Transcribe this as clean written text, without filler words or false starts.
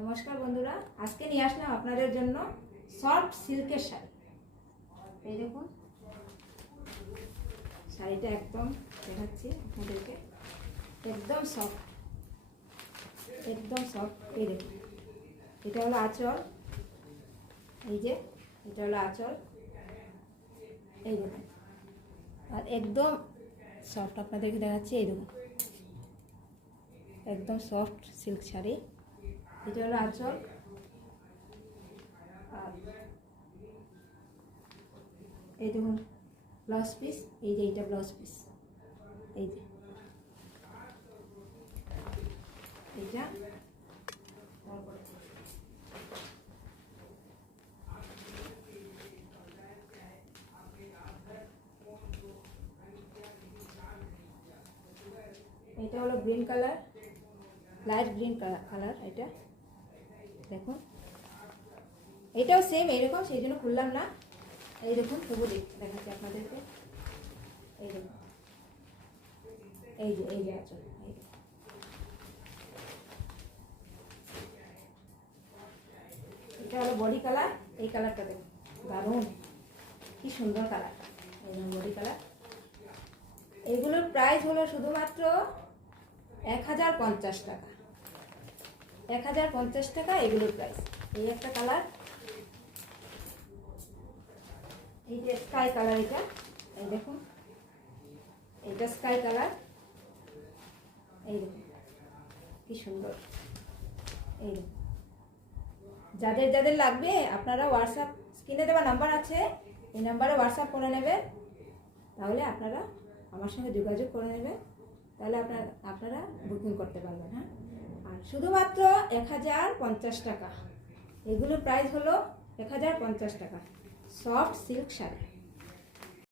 নমস্কার বন্ধুরা, আজকে নিয়ে আসলাম আপনাদের জন্য সফট সিল্কের শাড়ি। এই দেখুন শাড়িটা একদম দেখাচ্ছি আপনাদেরকে, একদম সফট, একদম সফট। এই দেখুন, এটা হলো আঁচল, এই যে এটা হলো আঁচল, এই দেখুন, আর একদম সফট আপনাদেরকে দেখাচ্ছি। এই দেখুন একদম সফট সিল্ক শাড়ি, এটা হলো আঁচল, আর এই দেখুন ব্লাউজ পিস, এই যে এইটা ব্লাউজ পিস, এই যে এইটা, এটা হলো green colour, light green colour. এটা দেখুন, এটাও সেম এইরকম, সেই জন্য খুললাম না। এই দেখুন তবু দেখাচ্ছি আপনাদেরকে। এই দেখুন, এই যে আঁচল, এটা হলো বডি কালার। এই কালারটা দেখুন, দারুণ, কি সুন্দর কালারটা, এই দেখুন বডি কালার। এগুলোর প্রাইস হলো শুধুমাত্র 1050 টাকা, 1050 টাকা এগুলোর প্রাইস। এই একটা কালার, এই যে স্কাই কালার, এটা এই দেখুন, এইটা স্কাই কালার, এই দেখুন কি সুন্দর। এই দেখুন, যাদের যাদের লাগবে আপনারা হোয়াটসঅ্যাপ, স্ক্রিনে দেওয়া নাম্বার আছে, এই নাম্বারে হোয়াটসঅ্যাপ করে নেবেন, তাহলে আপনারা আমার সঙ্গে যোগাযোগ করে নেবেন, তাহলে আপনারা বুকিং করতে পারবেন। হ্যাঁ, আর শুধুমাত্র 1050 টাকা, এগুলোর প্রাইস হলো 1050 টাকা, সফট সিল্ক শাড়ি।